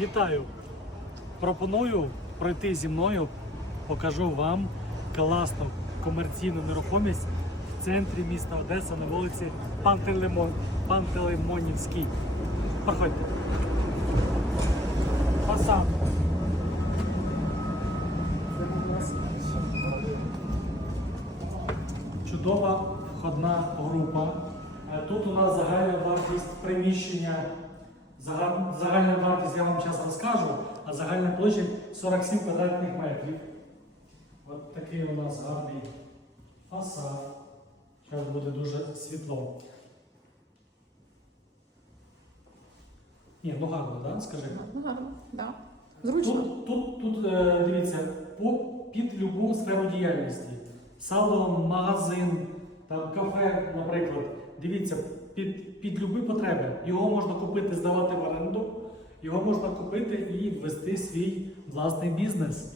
Вітаю! Пропоную пройти зі мною, покажу вам класну комерційну нерухомість в центрі міста Одеса на вулиці Пантелеймон, Пантелеймонівській. Проходьте. Нас Чудова входна група. Е, Тут у нас загальна вартість приміщення. Загал- Загальна вартість я вам зараз розкажу, а загальна площа 47 квадратних метрів. От такий у нас гарний фасад. Зараз буде дуже світло. Ні, ну гарно, так? Да? Скажи. Ну, гарно, да. Зручно. Тут, тут, тут е, дивіться, під любу сферу діяльності. Салон, магазин, там, кафе, наприклад. Дивіться, під, під любі потреби. Його можна купити, здавати в оренду, його можна купити і ввести свій власний бізнес.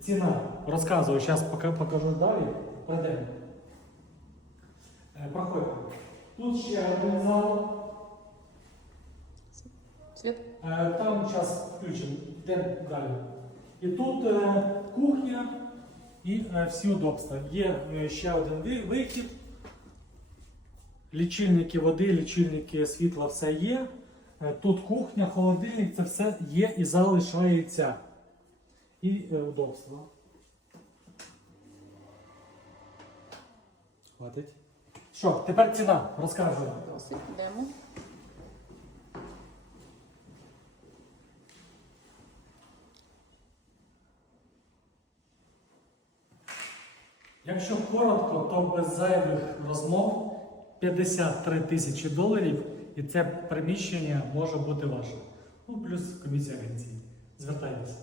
Ціна. Розказую, зараз покажу далі. Пройдемо. Е, Проходьте. Тут ще один зал. Світ. Е, Там час включимо, йдемо далі. І тут е, кухня і всі удобства. Є ще один вихід. Лічильники води, лічильники світла, все є. Е, Тут кухня, холодильник, це все є і залишається. І е, удобства. Хватить. Що, тепер ціна. Йдемо. Якщо коротко, то без зайвих розмов 53 тисячі доларів, і це приміщення може бути ваше. Ну, плюс комісія агенції. Звертайтеся.